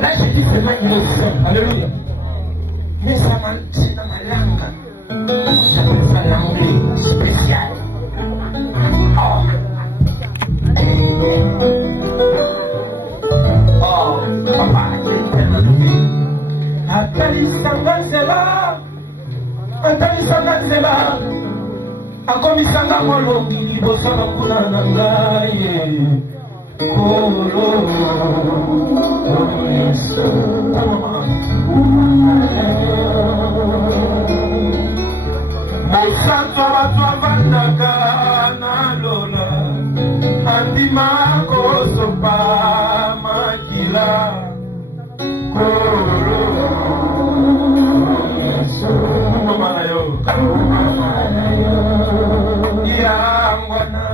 Là, j'ai dit c'est là innocent. Alléluia. Mais ça m'a c'est dans ma langue. J'appelle ça l'anglais spécial. Oh. Oh, papa, c'est tellement bien. Atali Sanganzela. Atali Sanganzela. Akomisanga molongi liboso na kuna na ngai. Kolo. Mosanto watu wavandaka na lola andima kosopa makila kolo mama yo yangwana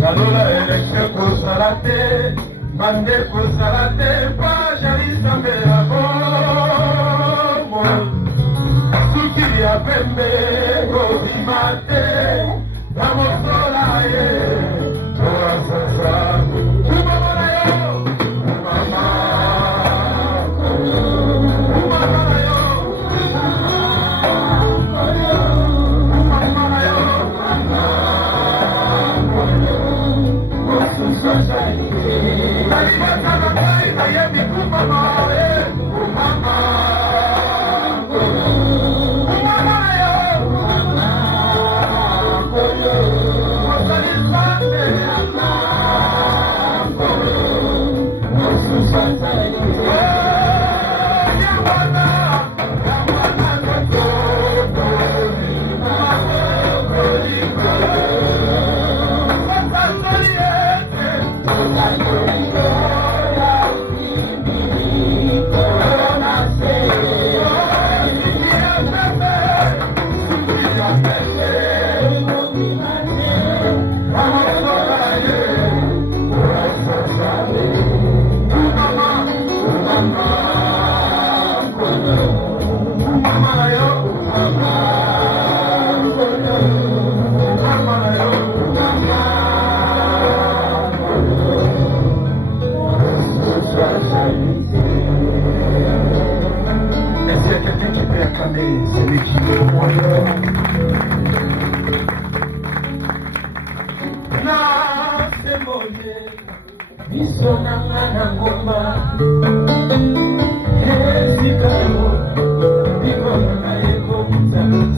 Nadola eleke kosalate, mande kosalate, pajarisa mea bomo. Suki ya pembe gobimate, namosola ye, toa sasa. Umamana yo, umama, umamana yo, umamana yo.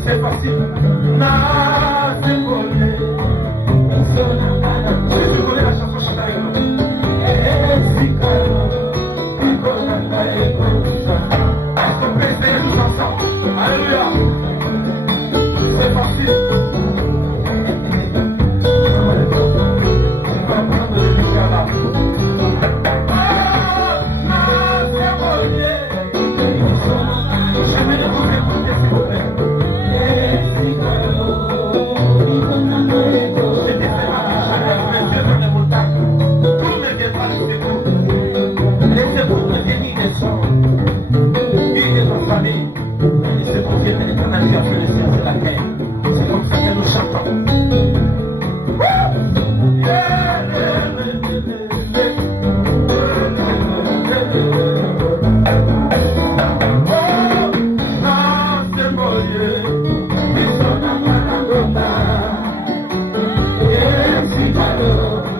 C'est facile. Mexico.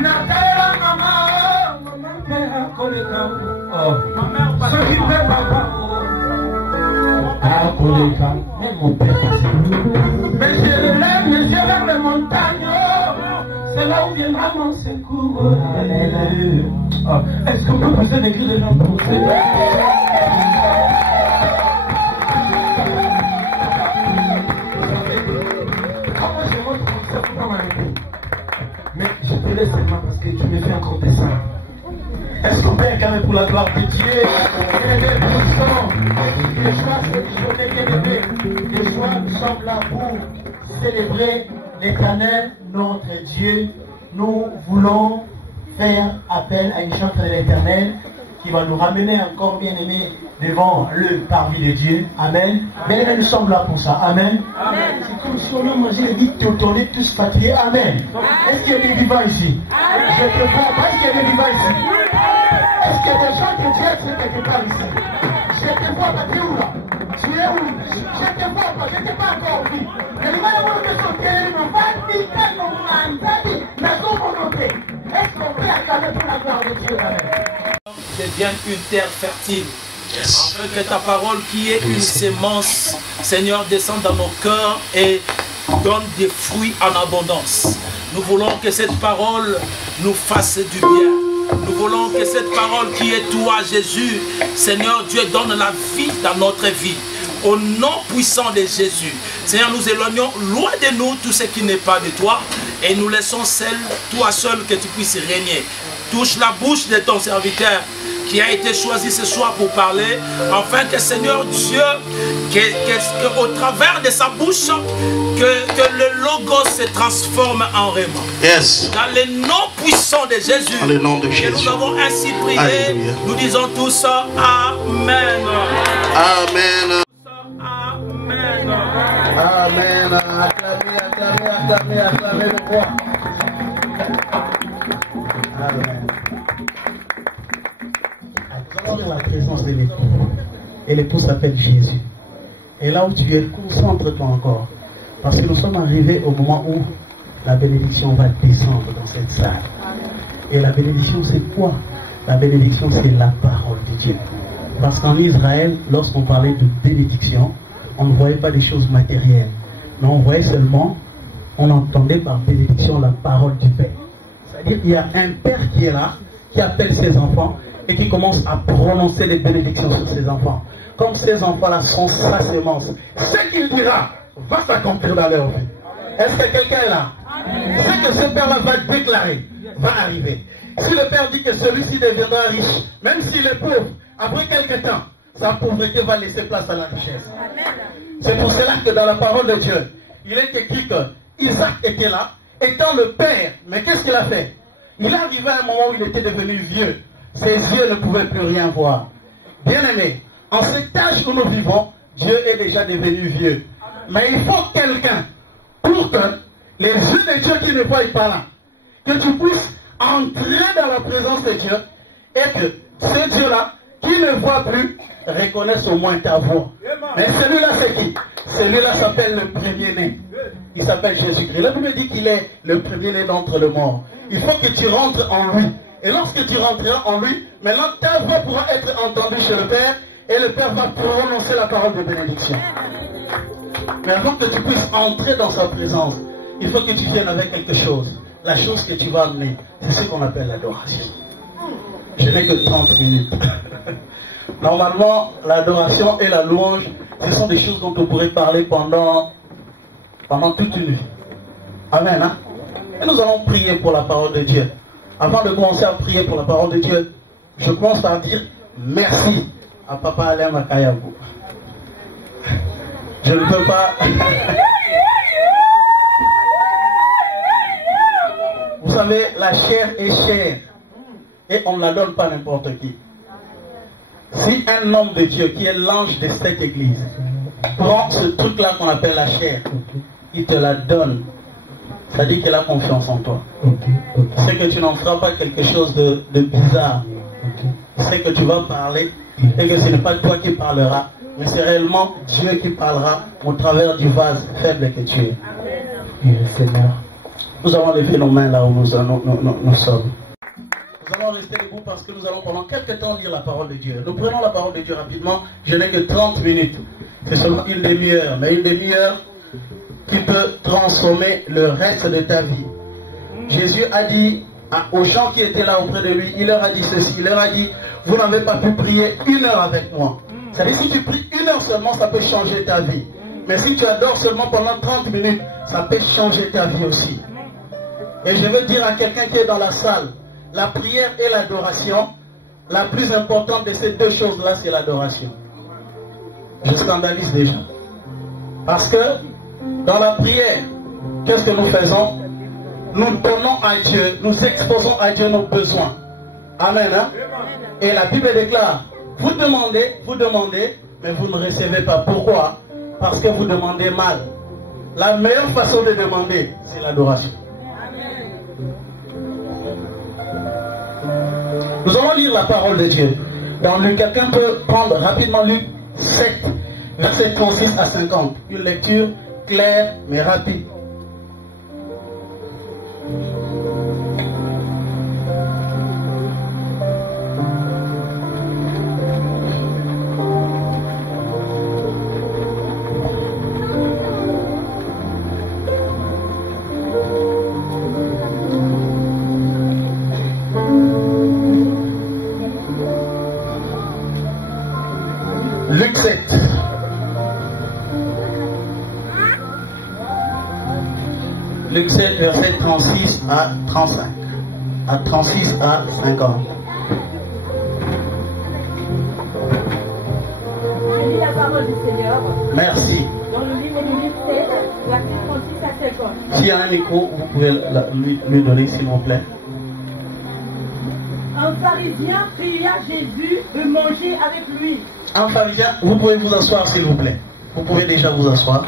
Nathalie Même mon père passait. Mais je lève les yeux vers les montagnes. C'est là où viendra mon secours. Est-ce qu'on peut pousser des cris de gens pour vous aider? Mais je te laisse seulement parce que tu me fais encore des ça. Est-ce qu'on peut acclamer pour la gloire de Dieu? Les soirs, nous sommes là pour célébrer l'Éternel, notre Dieu. Nous voulons faire appel à une chante de l'Éternel qui va nous ramener encore bien aimés devant le parvis de Dieu. Amen. Bien aimés, nous sommes là pour ça. Amen. Amen. C'est comme si on a mangé les vies, on est tous fatigués. Amen. Est-ce qu'il y a des vivants ici? Je te vois pas. Est-ce qu'il y a des vivants ici? Est-ce qu'il y a des gens que Dieu a fait quelque part ici? Je te vois pas. Tu es où là? Tu es où? Je te vois pas. Je ne t'ai pas encore vu. Mais il va y avoir que son terrain va dire quand on a entendu la communauté. Est-ce qu'on peut acclamer pour la gloire de Dieu? Amen. Devienne une terre fertile. Afin que ta parole qui est une sémence, Seigneur, descende dans nos cœurs et donne des fruits en abondance. Nous voulons que cette parole nous fasse du bien. Nous voulons que cette parole qui est toi, Jésus, Seigneur Dieu, donne la vie dans notre vie. Au nom puissant de Jésus, Seigneur, nous éloignons loin de nous tout ce qui n'est pas de toi et nous laissons toi seul que tu puisses régner. Touche la bouche de ton serviteur qui a été choisi ce soir pour parler, afin que Seigneur Dieu, au travers de sa bouche, que le logo se transforme en réma. Yes. Dans le nom puissant de Jésus, dans le nom de Jésus. Et nous avons ainsi prié. Alléluia. Nous disons tous Amen. Amen. Amen. Amen. Acclamez, acclamez, acclamez, acclamez le roi. Amen. Nous allons dans la présence de l'époux. Et l'époux s'appelle Jésus. Et là où tu es, concentre-toi encore. Parce que nous sommes arrivés au moment où la bénédiction va descendre dans cette salle. Et la bénédiction, c'est quoi? La bénédiction, c'est la parole de Dieu. Parce qu'en Israël, lorsqu'on parlait de bénédiction, on ne voyait pas des choses matérielles. Mais on voyait seulement, on entendait par bénédiction la parole du Père. C'est-à-dire qu'il y a un Père qui est là, qui appelle ses enfants et qui commence à prononcer les bénédictions sur ses enfants. Comme ces enfants-là sont sa sémence, ce qu'il dira va s'accomplir dans leur vie. Est-ce que quelqu'un est là? Ce que ce Père-là va déclarer va arriver. Si le Père dit que celui-ci deviendra riche, même s'il est pauvre, après quelque temps, sa pauvreté va laisser place à la richesse. C'est pour cela que dans la parole de Dieu, il est écrit que Isaac était là, étant le père. Mais qu'est-ce qu'il a fait? Il est arrivé à un moment où il était devenu vieux. Ses yeux ne pouvaient plus rien voir. Bien-aimé, en cet âge où nous vivons, Dieu est déjà devenu vieux. Mais il faut quelqu'un pour que les yeux de Dieu qui ne voient pas là, que tu puisses entrer dans la présence de Dieu et que ce Dieu-là, qui ne voit plus, reconnaisse au moins ta voix. Mais celui-là, c'est qui? Celui-là s'appelle le premier-né. Il s'appelle Jésus-Christ. La Bible dit qu'il est le premier-né d'entre les morts. Il faut que tu rentres en lui. Et lorsque tu rentreras en lui, maintenant ta voix pourra être entendue chez le Père et le Père va prononcer la parole de bénédiction. Mais avant que tu puisses entrer dans sa présence, il faut que tu viennes avec quelque chose. La chose que tu vas amener, c'est ce qu'on appelle l'adoration. Je n'ai que 30 minutes. Normalement, l'adoration et la louange, ce sont des choses dont on pourrait parler pendant toute une vie. Amen. Hein? Et nous allons prier pour la parole de Dieu. Avant de commencer à prier pour la parole de Dieu, je commence par dire merci à Papa Alain Makayabou. Je ne peux pas... Vous savez, la chair est chère. Et on ne la donne pas à n'importe qui. Si un homme de Dieu, qui est l'ange de cette église, prend ce truc-là qu'on appelle la chair, il te la donne, ça dit qu'il a confiance en toi. C'est que tu n'en feras pas quelque chose de bizarre. C'est que tu vas parler et que ce n'est pas toi qui parleras, mais c'est réellement Dieu qui parlera au travers du vase faible que tu es. Seigneur, nous avons levé nos mains là où nous sommes. Nous allons rester debout parce que nous allons pendant quelques temps lire la parole de Dieu. Nous prenons la parole de Dieu rapidement. Je n'ai que 30 minutes. C'est seulement une demi-heure. Mais une demi-heure qui peut transformer le reste de ta vie. Jésus a dit aux gens qui étaient là auprès de lui, il leur a dit ceci. Il leur a dit, vous n'avez pas pu prier 1 heure avec moi. C'est-à-dire si tu pries 1 heure seulement, ça peut changer ta vie. Mais si tu adores seulement pendant 30 minutes, ça peut changer ta vie aussi. Et je veux dire à quelqu'un qui est dans la salle, la prière et l'adoration, la plus importante de ces deux choses-là, c'est l'adoration. Je scandalise déjà. Parce que dans la prière, qu'est-ce que nous faisons? Nous donnons à Dieu, nous exposons à Dieu nos besoins. Amen. Hein? Et la Bible déclare, vous demandez, mais vous ne recevez pas. Pourquoi? Parce que vous demandez mal. La meilleure façon de demander, c'est l'adoration. Nous allons lire la parole de Dieu. Dans Luc, quelqu'un peut prendre rapidement Luc 7, verset 36 à 50. Une lecture claire mais rapide. Luc 7. Luc 7, verset 36 à 35. À 36 à 50. Je lis la parole du Seigneur. Merci. Dans le livre de Luc 7, verset 36 à 50. S'il y a un micro, vous pouvez lui donner, s'il vous plaît. Un pharisien pria Jésus de manger avec lui. Un pharisien, vous pouvez vous asseoir, s'il vous plaît. Vous pouvez déjà vous asseoir.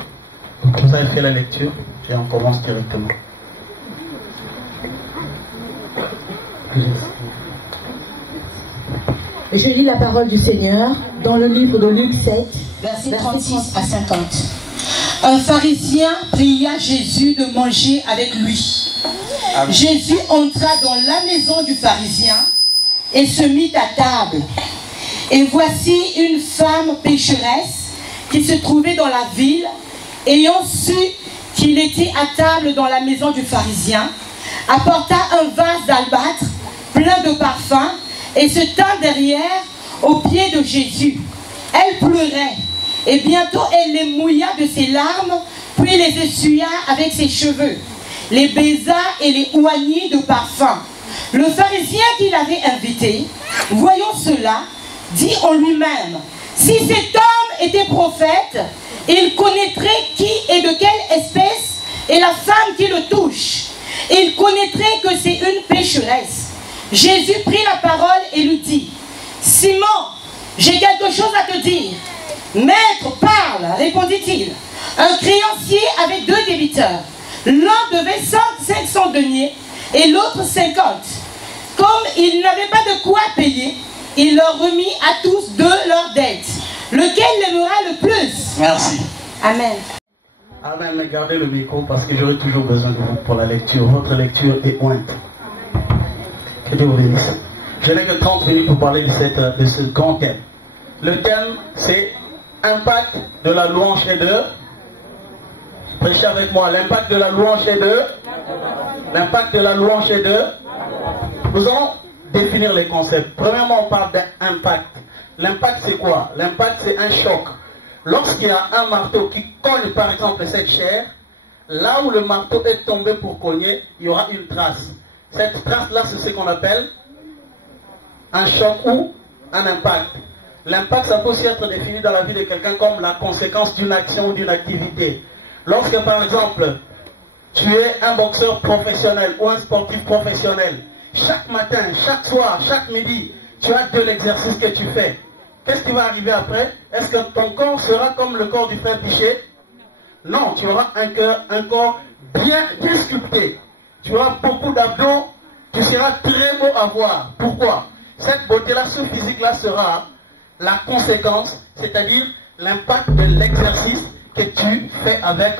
Vous avez fait la lecture et on commence directement. Je lis la parole du Seigneur dans le livre de Luc 7, verset 36 à 50. Un pharisien pria Jésus de manger avec lui. Amen. Jésus entra dans la maison du pharisien et se mit à table. Et voici une femme pécheresse qui se trouvait dans la ville, ayant su qu'il était à table dans la maison du pharisien, apporta un vase d'albâtre plein de parfums et se tint derrière aux pieds de Jésus. Elle pleurait et bientôt elle les mouilla de ses larmes, puis les essuya avec ses cheveux, les baisa et les oignit de parfum. Le pharisien qui l'avait invité, voyant cela, dit en lui-même, si cet homme était prophète, il connaîtrait qui et de quelle espèce est la femme qui le touche. Il connaîtrait que c'est une pécheresse. Jésus prit la parole et lui dit, Simon, j'ai quelque chose à te dire. Maître, parle, répondit-il. Un créancier avait 2 débiteurs. L'un devait 500 deniers et l'autre 50. Comme il n'avait pas de quoi payer, il leur remit à tous 2 leurs dettes. Lequel l'aimera le plus? Merci. Amen. Amen, mais gardez le micro parce que j'aurai toujours besoin de vous pour la lecture. Votre lecture est ointe. Que Dieu vous bénisse. Je n'ai que 30 minutes pour parler de ce grand thème. Le thème, c'est impact de la louange et de... Prêchez avec moi. L'impact de la louange et de... L'impact de la louange et de... Nous allons définir les concepts. Premièrement, on parle d'impact. L'impact, c'est quoi? L'impact, c'est un choc. Lorsqu'il y a un marteau qui cogne, par exemple, cette chair, là où le marteau est tombé pour cogner, il y aura une trace. Cette trace-là, c'est ce qu'on appelle un choc ou un impact. L'impact, ça peut aussi être défini dans la vie de quelqu'un comme la conséquence d'une action ou d'une activité. Lorsque, par exemple, tu es un boxeur professionnel ou un sportif professionnel, chaque matin, chaque soir, chaque midi, tu as de l'exercice que tu fais. Qu'est-ce qui va arriver après? Est-ce que ton corps sera comme le corps du frère Piché? Non, tu auras un corps bien sculpté. Tu auras beaucoup d'abdos, tu seras très beau à voir. Pourquoi? Cette beauté-là, ce physique-là sera la conséquence, c'est-à-dire l'impact de l'exercice que tu fais avec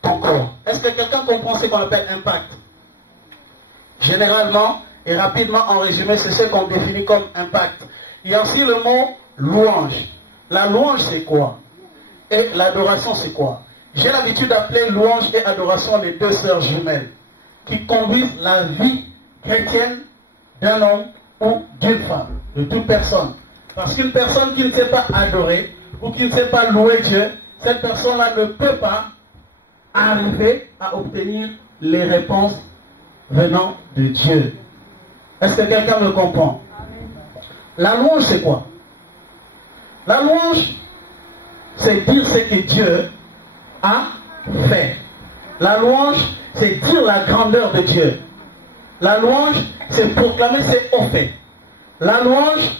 ton corps. Est-ce que quelqu'un comprend ce qu'on appelle impact? Généralement, Et rapidement, en résumé, c'est ce qu'on définit comme impact. Il y a aussi le mot louange. La louange, c'est quoi? Et l'adoration, c'est quoi? J'ai l'habitude d'appeler louange et adoration les deux sœurs jumelles qui conduisent la vie chrétienne d'un homme ou d'une femme, de toute personne. Parce qu'une personne qui ne sait pas adorer ou qui ne sait pas louer Dieu, cette personne-là ne peut pas arriver à obtenir les réponses venant de Dieu. Est-ce que quelqu'un me comprend? La louange, c'est quoi? La louange, c'est dire ce que Dieu a fait. La louange, c'est dire la grandeur de Dieu. La louange, c'est proclamer ses hauts faits. La louange,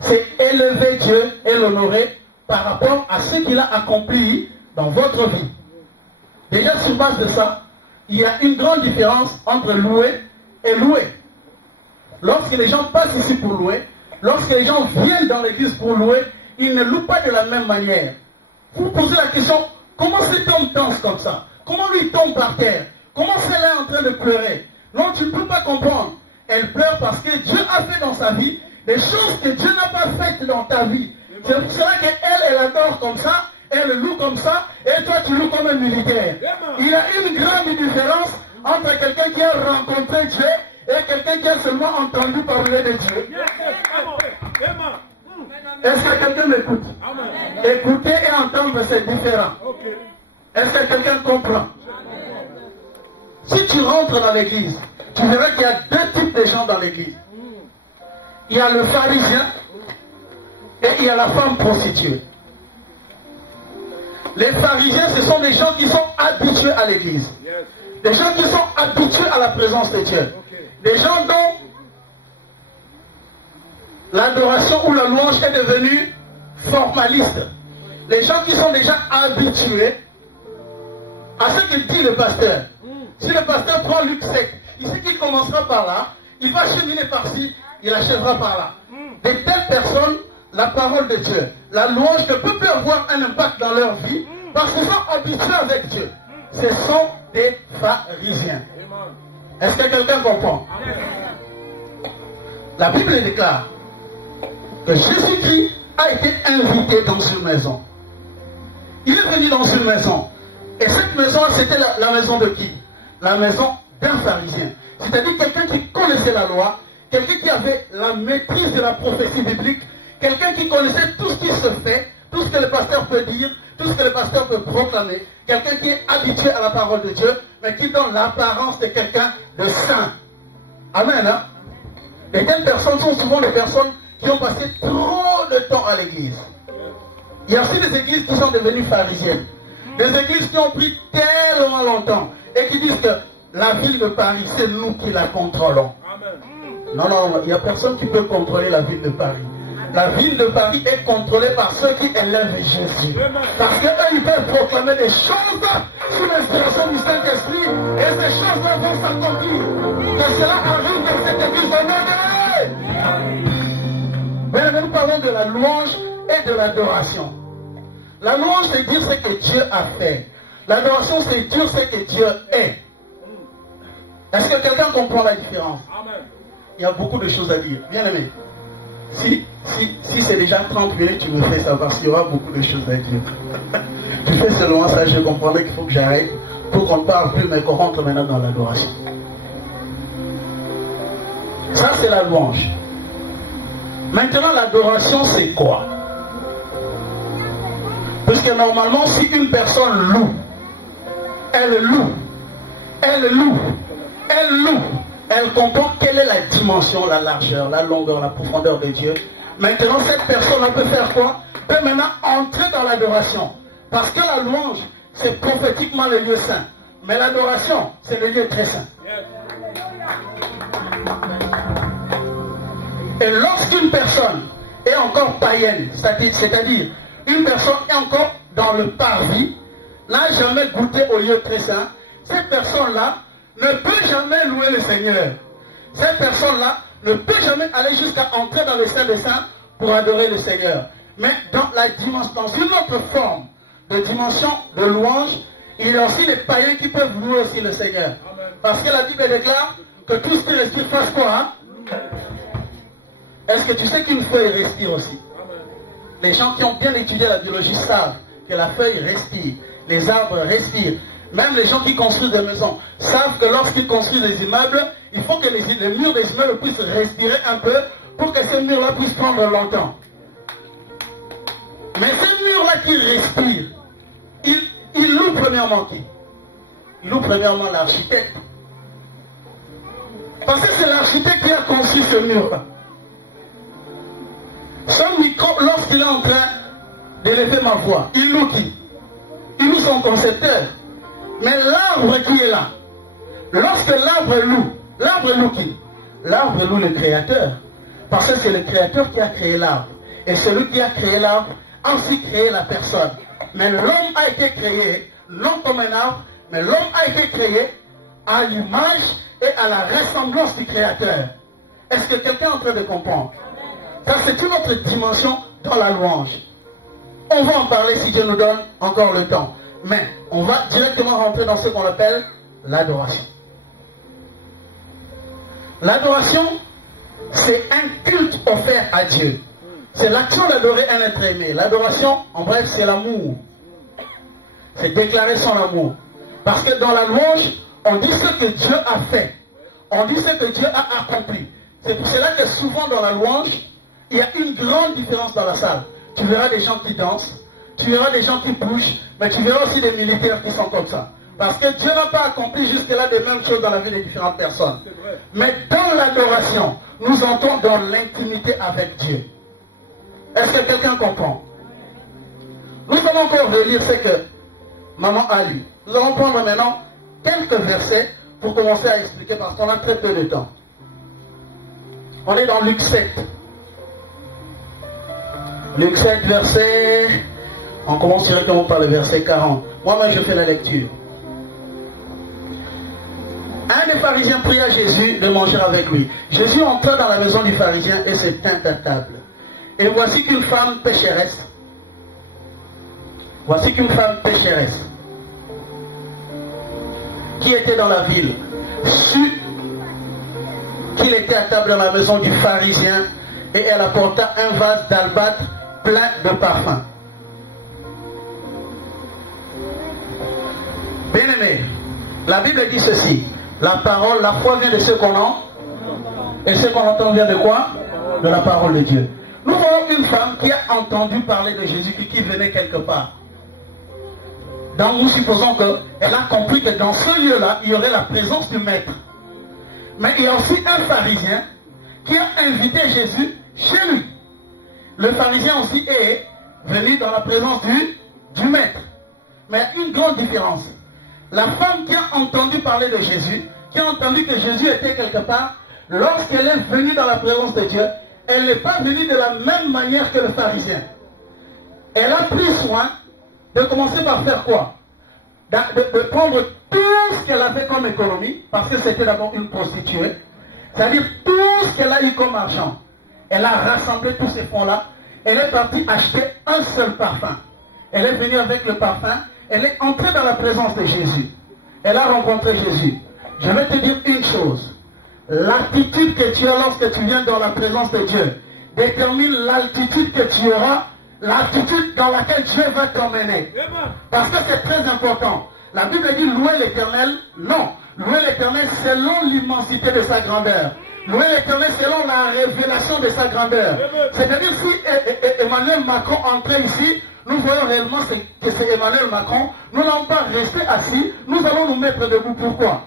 c'est élever Dieu et l'honorer par rapport à ce qu'il a accompli dans votre vie. Déjà, sur base de ça, il y a une grande différence entre louer et louer. Lorsque les gens passent ici pour louer, lorsque les gens viennent dans l'église pour louer, ils ne louent pas de la même manière. Vous vous posez la question, comment cet homme danse comme ça? Comment lui tombe par terre? Comment celle-là est en train de pleurer? Non, tu ne peux pas comprendre. Elle pleure parce que Dieu a fait dans sa vie des choses que Dieu n'a pas faites dans ta vie. C'est pour cela qu'elle adore comme ça, elle loue comme ça, et toi tu loues comme un militaire. Il y a une grande différence entre quelqu'un qui a rencontré Dieu et quelqu'un qui a seulement entendu parler de Dieu. Est-ce que quelqu'un m'écoute? Écouter et entendre, c'est différent. Est-ce que quelqu'un comprend? Si tu rentres dans l'église, tu verras qu'il y a deux types de gens dans l'église. Il y a le pharisien et il y a la femme prostituée. Les pharisiens, ce sont des gens qui sont habitués à l'église. Des gens qui sont habitués à la présence de Dieu. Des gens dont l'adoration ou la louange est devenue formaliste. Les gens qui sont déjà habitués à ce que dit le pasteur. Si le pasteur prend Luc 7, il sait qu'il commencera par là, il va cheminer par-ci, il achèvera par là. De telles personnes, la parole de Dieu, la louange ne peut plus avoir un impact dans leur vie parce qu'ils sont habitués avec Dieu. Ce sont des pharisiens. Est-ce que quelqu'un comprend? La Bible déclare que Jésus-Christ a été invité dans une maison. Il est venu dans une maison. Et cette maison, c'était la maison de qui? La maison d'un pharisien. C'est-à-dire quelqu'un qui connaissait la loi, quelqu'un qui avait la maîtrise de la prophétie biblique, quelqu'un qui connaissait tout ce qui se fait, tout ce que le pasteur peut dire, tout ce que le pasteur peut proclamer, quelqu'un qui est habitué à la parole de Dieu, mais qui donne l'apparence de quelqu'un de saint. Amen. Hein? Et telles personnes sont souvent des personnes qui ont passé trop de temps à l'église. Il y a aussi des églises qui sont devenues pharisiennes. Des églises qui ont pris tellement longtemps et qui disent que la ville de Paris, c'est nous qui la contrôlons. Non, non, il n'y a personne qui peut contrôler la ville de Paris. La ville de Paris est contrôlée par ceux qui élèvent Jésus. Parce qu'eux, ils peuvent proclamer des choses sous l'inspiration du Saint-Esprit et ces choses-là vont s'accomplir. Que cela arrive dans cette église de Dieu. Mais nous parlons de la louange et de l'adoration. La louange, c'est dire ce que Dieu a fait. L'adoration, c'est dire ce que Dieu est. Est-ce que quelqu'un comprend la différence? Il y a beaucoup de choses à dire. Bien aimé, si c'est déjà 30 minutes, tu me fais ça parce qu'il y aura beaucoup de choses à dire. Tu fais seulement ça, je comprendrai qu'il faut que j'arrête pour qu'on ne parle plus, mais qu'on rentre maintenant dans l'adoration. Ça, c'est la louange. Maintenant, l'adoration, c'est quoi? Puisque normalement, si une personne loue, elle loue, elle loue, elle loue, elle comprend quelle est la dimension, la largeur, la longueur, la profondeur de Dieu. Maintenant, cette personne peut faire quoi? Peut maintenant entrer dans l'adoration. Parce que la louange, c'est prophétiquement le lieu saint. Mais l'adoration, c'est le lieu très saint. Et lorsqu'une personne est encore païenne, c'est-à-dire une personne est encore dans le parvis, n'a jamais goûté au lieu très saint, cette personne-là ne peut jamais louer le Seigneur. Cette personne-là ne peut jamais aller jusqu'à entrer dans le Saint des Saints pour adorer le Seigneur. Mais dans une autre forme de dimension de louange, il y a aussi les païens qui peuvent louer aussi le Seigneur. Parce que la Bible déclare que tout ce qui respire fasse quoi? Est-ce que tu sais qu'une feuille respire aussi? Les gens qui ont bien étudié la biologie savent que la feuille respire, les arbres respirent. Même les gens qui construisent des maisons savent que lorsqu'ils construisent des immeubles, il faut que les murs des immeubles puissent respirer un peu pour que ces murs-là puissent prendre longtemps. Mais ces murs-là qui respirent, ils louent premièrement qui? Ils louent premièrement l'architecte. Parce que c'est l'architecte qui a construit ce mur-là. Son micro, lorsqu'il est en train d'élever ma voix, il loue qui? Il loue son concepteur. Mais l'arbre qui est là, lorsque l'arbre loue qui? L'arbre loue le créateur. Parce que c'est le créateur qui a créé l'arbre. Et celui qui a créé l'arbre a aussi créé la personne. Mais l'homme a été créé, non comme un arbre, mais l'homme a été créé à l'image et à la ressemblance du créateur. Est-ce que quelqu'un est en train de comprendre? Ça, c'est une autre dimension dans la louange. On va en parler si Dieu nous donne encore le temps. Mais on va directement rentrer dans ce qu'on appelle l'adoration. L'adoration, c'est un culte offert à Dieu. C'est l'action d'adorer un être aimé. L'adoration, en bref, c'est l'amour. C'est déclarer son amour. Parce que dans la louange, on dit ce que Dieu a fait. On dit ce que Dieu a accompli. C'est pour cela que souvent dans la louange, il y a une grande différence dans la salle. Tu verras des gens qui dansent, tu verras des gens qui bougent, mais tu verras aussi des militaires qui sont comme ça. Parce que Dieu n'a pas accompli jusque-là des mêmes choses dans la vie des différentes personnes. Mais dans l'adoration, nous entrons dans l'intimité avec Dieu. Est-ce que quelqu'un comprend? Nous allons encore relire ce que maman a lu. Nous allons prendre maintenant quelques versets pour commencer à expliquer parce qu'on a très peu de temps. On est dans Luc 7. Luc 7, verset... On commence directement par le verset 40. Moi-même, je fais la lecture. Un des pharisiens pria Jésus de manger avec lui. Jésus entra dans la maison du pharisien et se tint à table. Et voici qu'une femme pécheresse, qui était dans la ville, sut qu'il était à table dans la maison du pharisien, et elle apporta un vase d'albâtre plein de parfums. Bien-aimé, la Bible dit ceci: la parole, la foi vient de ce qu'on entend, et ce qu'on entend vient de quoi? De la parole de Dieu. Nous voyons une femme qui a entendu parler de Jésus, qui venait quelque part. Donc nous supposons qu'elle a compris que dans ce lieu-là, il y aurait la présence du maître. Mais il y a aussi un pharisien qui a invité Jésus chez lui. Le pharisien aussi est venu dans la présence du maître. Mais il y a une grande différence. La femme qui a entendu parler de Jésus, qui a entendu que Jésus était quelque part, lorsqu'elle est venue dans la présence de Dieu, elle n'est pas venue de la même manière que le pharisien. Elle a pris soin de commencer par faire quoi? De prendre tout ce qu'elle avait comme économie, parce que c'était d'abord une prostituée, c'est-à-dire tout ce qu'elle a eu comme argent. Elle a rassemblé tous ces fonds-là, elle est partie acheter un seul parfum. Elle est venue avec le parfum, elle est entrée dans la présence de Jésus. Elle a rencontré Jésus. Je vais te dire une chose. L'attitude que tu as lorsque tu viens dans la présence de Dieu détermine l'altitude que tu auras, l'attitude dans laquelle Dieu va t'emmener. Parce que c'est très important. La Bible dit louer l'Éternel. Non. Louer l'Éternel selon l'immensité de sa grandeur. Louer l'Éternel selon la révélation de sa grandeur. C'est-à-dire si Emmanuel Macron entrait ici, nous voyons réellement que c'est Emmanuel Macron. Nous n'allons pas rester assis. Nous allons nous mettre debout. Pourquoi?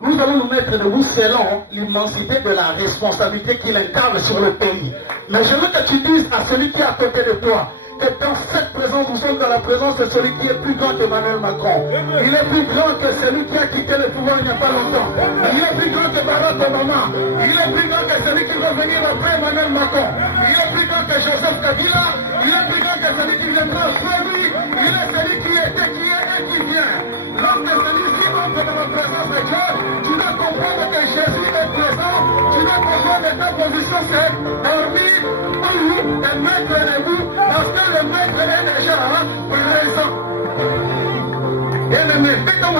Nous allons nous mettre debout selon l'immensité de la responsabilité qu'il incarne sur le pays. Mais je veux que tu dises à celui qui est à côté de toi que dans cette présence, nous sommes dans la présence de celui qui est plus grand qu'Emmanuel Macron. Il est plus grand que celui qui a quitté le pouvoir il n'y a pas longtemps. Il est plus grand que Barack Obama. Il est plus grand que celui qui va venir après Emmanuel Macron. Il est plus grand que Joseph Kabila. Il est plus grand que celui qui viendra après lui. Il est celui qui était, qui est et qui vient. Lorsque celui-ci entre dans la présence de Dieu, tu dois comprendre que Jésus est présent. Tu dois comprendre que ta position c'est dormir ou te mettre debout parce que le maître est déjà présent. Bien-aimé, fais ton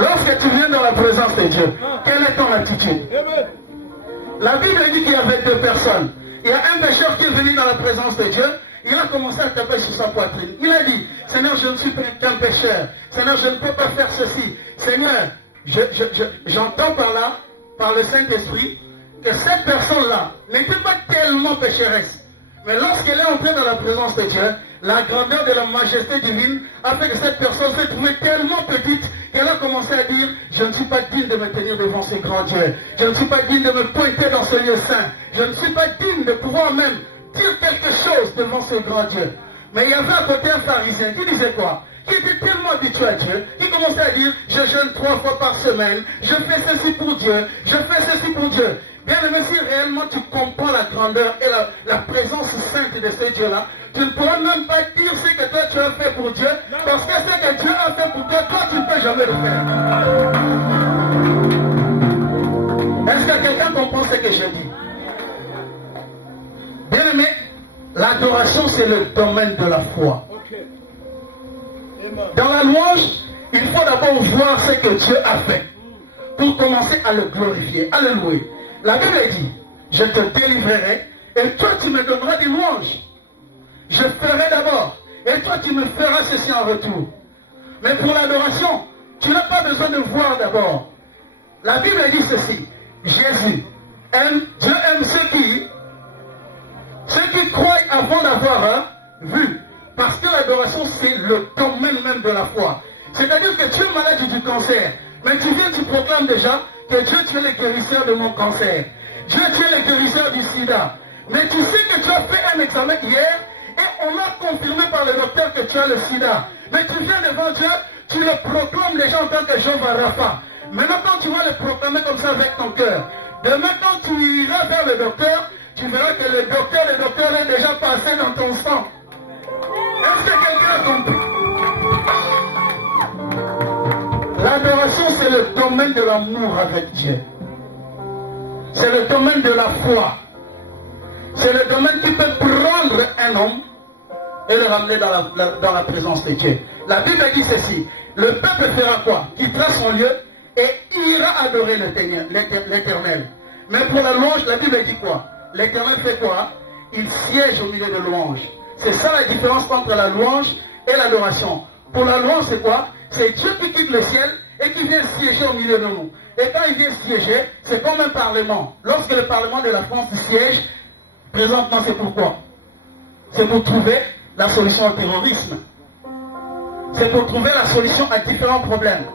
Lorsque tu viens dans la présence de Dieu, quelle est ton attitude? La Bible dit qu'il y avait deux personnes. Il y a un pécheur qui est venu dans la présence de Dieu. Il a commencé à taper sur sa poitrine. Il a dit, Seigneur, je ne suis qu'un pécheur. Seigneur, je ne peux pas faire ceci. Seigneur, j'entends par là, par le Saint-Esprit, que cette personne-là n'était pas tellement pécheresse. Mais lorsqu'elle est entrée dans la présence de Dieu, la grandeur de la majesté divine a fait que cette personne s'est trouvée tellement petite qu'elle a commencé à dire, je ne suis pas digne de me tenir devant ces grands dieux. Je ne suis pas digne de me pointer dans ce lieu saint. Je ne suis pas digne de pouvoir même dire quelque chose devant ce grand Dieu. Mais il y avait à côté un pharisien qui disait quoi? Qui était tellement habitué à Dieu, qui commençait à dire, je jeûne 3 fois par semaine, je fais ceci pour Dieu, je fais ceci pour Dieu. Bien aimé, si réellement tu comprends la grandeur et la présence sainte de ce Dieu-là, tu ne pourras même pas dire ce que toi tu as fait pour Dieu, parce que ce que Dieu a fait pour toi, toi tu ne peux jamais le faire. Est-ce que quelqu'un comprend ce que je dis? Bien aimé, l'adoration c'est le domaine de la foi. Dans la louange, il faut d'abord voir ce que Dieu a fait pour commencer à le glorifier, à le louer. La Bible dit, je te délivrerai et toi tu me donneras des louanges. Je ferai d'abord et toi tu me feras ceci en retour. Mais pour l'adoration, tu n'as pas besoin de voir d'abord. La Bible dit ceci, Jésus aime, Dieu aime ceux qui croient avant d'avoir vu. Parce que l'adoration, c'est le domaine même de la foi. C'est-à-dire que tu es malade du cancer. Mais tu viens, tu proclames déjà que Dieu, tu es le guérisseur de mon cancer. Dieu, tu es le guérisseur du sida. Mais tu sais que tu as fait un examen hier et on a confirmé par le docteur que tu as le sida. Mais tu viens devant Dieu, tu le proclames déjà en tant que Jehovah Rapha. Maintenant, quand tu vas le proclamer comme ça avec ton cœur, demain, quand tu iras vers le docteur, tu verras que le docteur est déjà passé dans ton sang. Est-ce que quelqu'un a compris? L'adoration, c'est le domaine de l'amour avec Dieu. C'est le domaine de la foi. C'est le domaine qui peut prendre un homme et le ramener dans la présence de Dieu. La Bible dit ceci. Le peuple fera quoi? Quittera son lieu et ira adorer l'Éternel. Mais pour la louange, la Bible dit quoi? L'Éternel fait quoi? Il siège au milieu de louanges. C'est ça la différence entre la louange et l'adoration. Pour la louange, c'est quoi? C'est Dieu qui quitte le ciel et qui vient siéger au milieu de nous. Et quand il vient siéger, c'est comme un parlement. Lorsque le parlement de la France siège, présentement, c'est pourquoi? C'est pour trouver la solution au terrorisme. C'est pour trouver la solution à différents problèmes.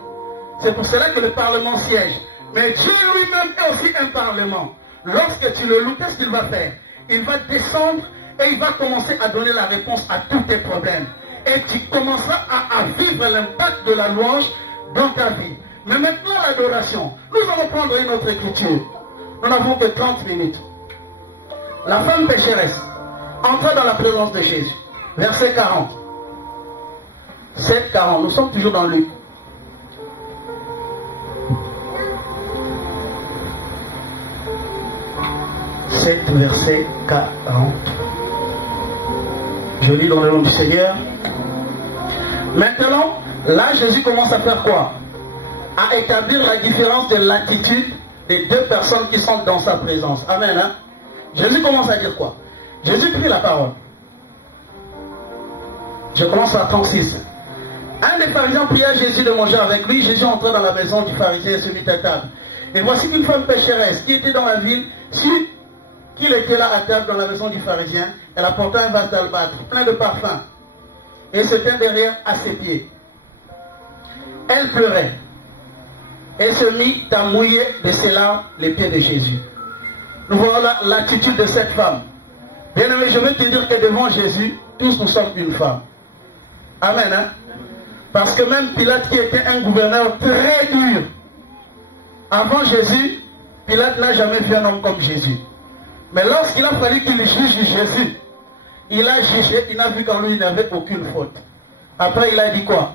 C'est pour cela que le parlement siège. Mais Dieu lui-même est aussi un parlement. Lorsque tu le loues, qu'est-ce qu'il va faire? Il va descendre et il va commencer à donner la réponse à tous tes problèmes. Et tu commenceras à vivre l'impact de la louange dans ta vie. Mais maintenant, l'adoration. Nous allons prendre une autre écriture. Nous n'avons que 30 minutes. La femme pécheresse entra dans la présence de Jésus. Verset 40. 7-40. Nous sommes toujours dans Luc. Verset 40. Je lis dans le nom du Seigneur. Maintenant, là, Jésus commence à faire quoi? À établir la différence de l'attitude des deux personnes qui sont dans sa présence. Amen. Hein? Jésus commence à dire quoi? Jésus prit la parole. Je commence à 36. Un des pharisiens pria Jésus de manger avec lui. Jésus entra dans la maison du pharisien et se mit à table. Et voici qu'une femme pécheresse qui était dans la ville sut qu'il était là à table dans la maison du pharisien. Elle apporta un vase d'albâtre plein de parfums et se tint derrière à ses pieds. Elle pleurait et se mit à mouiller de ses larmes les pieds de Jésus. Nous voilà l'attitude de cette femme. Bien aimé, je veux te dire que devant Jésus, tous nous sommes une femme. Amen. Hein? Parce que même Pilate, qui était un gouverneur très dur, avant Jésus, Pilate n'a jamais vu un homme comme Jésus. Mais lorsqu'il a fallu qu'il juge Jésus, il a jugé, il a vu qu'en lui il n'avait aucune faute. Après il a dit quoi?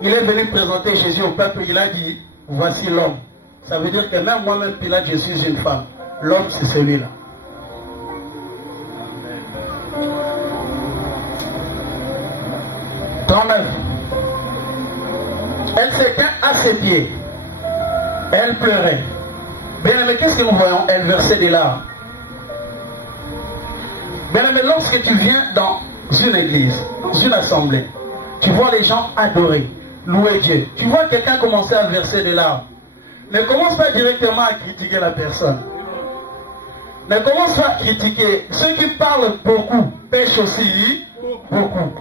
Il est venu présenter Jésus au peuple, il a dit, voici l'homme. Ça veut dire que même moi-même Pilate, je suis une femme. L'homme c'est celui-là. 39. Elle s'éteint à ses pieds. Elle pleurait. Bien aimé, qu'est-ce que nous voyons? Elle versait des larmes. Bien aimé, lorsque tu viens dans une église, dans une assemblée, tu vois les gens adorer, louer Dieu. Tu vois quelqu'un commencer à verser des larmes. Ne commence pas directement à critiquer la personne. Ne commence pas à critiquer. Ceux qui parlent beaucoup pêchent aussi beaucoup.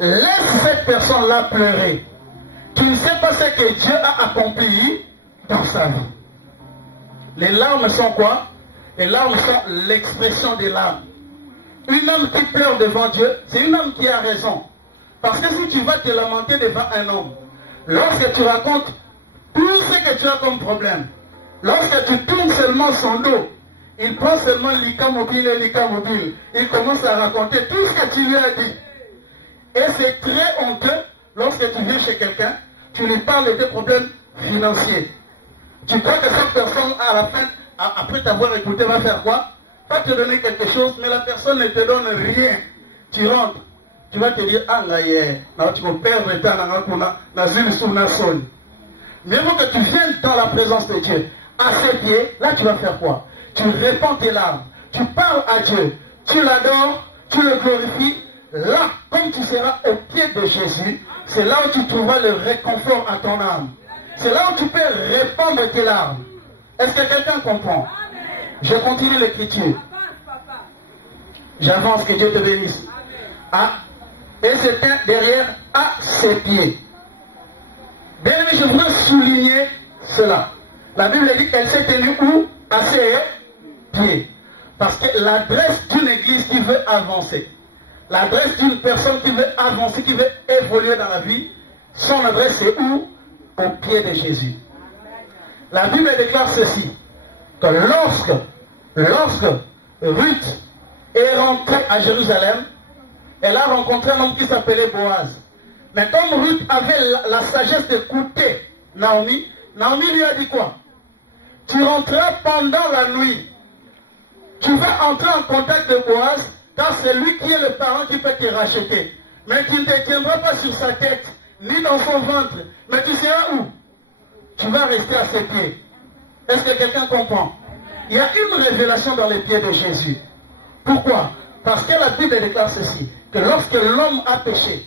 Laisse cette personne-là pleurer. Tu ne sais pas ce que Dieu a accompli dans sa vie. Les larmes sont quoi? Les larmes sont l'expression des larmes. Une âme qui pleure devant Dieu, c'est une âme qui a raison. Parce que si tu vas te lamenter devant un homme, lorsque tu racontes tout ce que tu as comme problème, lorsque tu tournes seulement son dos, il prend seulement l'ICA mobile et l'ICA mobile. Il commence à raconter tout ce que tu lui as dit. Et c'est très honteux lorsque tu viens chez quelqu'un, tu lui parles de tes problèmes financiers. Tu crois que cette personne, à la fin, après t'avoir écouté, va faire quoi? Va te donner quelque chose, mais la personne ne te donne rien. Tu rentres, tu vas te dire, ah là, tu vas perdre le temps dans une sournassone. Mais avant que tu viennes dans la présence de Dieu, à ses pieds, là tu vas faire quoi? Tu répands tes larmes, tu parles à Dieu, tu l'adores, tu le glorifies. Là, comme tu seras au pied de Jésus, c'est là où tu trouveras le réconfort à ton âme. C'est là où tu peux répandre tes larmes. Est-ce que quelqu'un comprend? Je continue l'écriture. J'avance, que Dieu te bénisse. Ah, et c'était derrière à ses pieds. Bien aimé, je voudrais souligner cela. La Bible dit qu'elle s'est tenue où? À ses pieds. Parce que l'adresse d'une église qui veut avancer, l'adresse d'une personne qui veut avancer, qui veut évoluer dans la vie, son adresse c'est où? Au pied de Jésus. La Bible déclare ceci, que lorsque Ruth est rentrée à Jérusalem, elle a rencontré un homme qui s'appelait Boaz. Mais comme Ruth avait la sagesse d'écouter Naomi, Naomi lui a dit quoi? Tu rentreras pendant la nuit. Tu vas entrer en contact de Boaz, car c'est lui qui est le parent qui peut te racheter. Mais tu ne te tiendras pas sur sa tête, ni dans son ventre. Mais tu seras où? Tu vas rester à ses pieds. Est-ce que quelqu'un comprend? Il y a une révélation dans les pieds de Jésus. Pourquoi? Parce que la Bible déclare ceci, que lorsque l'homme a péché,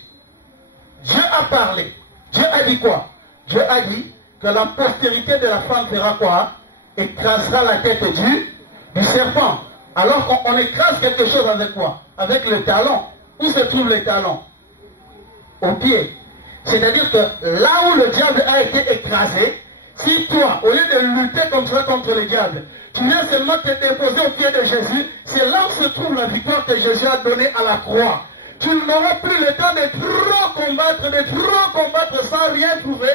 Dieu a parlé. Dieu a dit quoi? Dieu a dit que la postérité de la femme fera quoi? Écrasera la tête du serpent. Alors qu'on écrase quelque chose avec quoi? Avec le talon. Où se trouve le talon? Au pied. C'est-à-dire que là où le diable a été écrasé, si toi, au lieu de lutter comme ça contre le diable, tu viens seulement te déposer au pied de Jésus, c'est là où se trouve la victoire que Jésus a donnée à la croix. Tu n'auras plus le temps de trop combattre sans rien trouver.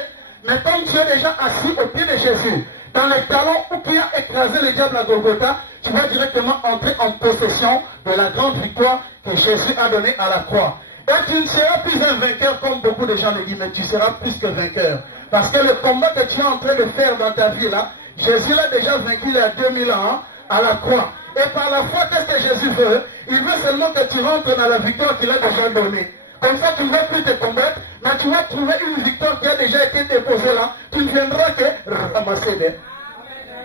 Mais comme tu es déjà assis au pied de Jésus, dans les talons où tu as écrasé le diable à Golgotha, tu vas directement entrer en possession de la grande victoire que Jésus a donnée à la croix. Et tu ne seras plus un vainqueur comme beaucoup de gens le disent, mais tu seras plus que vainqueur. Parce que le combat que tu es en train de faire dans ta vie là, Jésus l'a déjà vaincu il y a 2000 ans à la croix. Et par la foi, qu'est-ce que Jésus veut? Il veut seulement que tu rentres dans la victoire qu'il a déjà donnée. Comme ça, tu ne vas plus te combattre, mais tu vas trouver une victoire qui a déjà été déposée là. Tu ne viendras que ramasser des.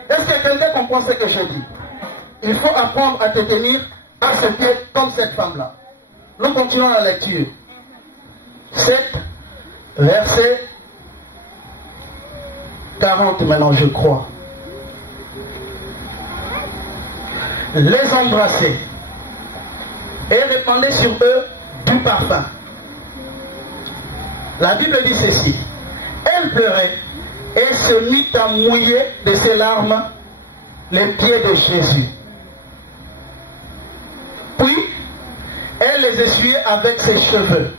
Est-ce que quelqu'un comprend ce que je dis? Il faut apprendre à te tenir à ses pieds comme cette femme-là. Nous continuons la lecture. 7, verset 40 maintenant, je crois. Les embrasser et répandait sur eux du parfum. La Bible dit ceci. Elle pleurait et se mit à mouiller de ses larmes les pieds de Jésus. Puis, elle les essuyait avec ses cheveux.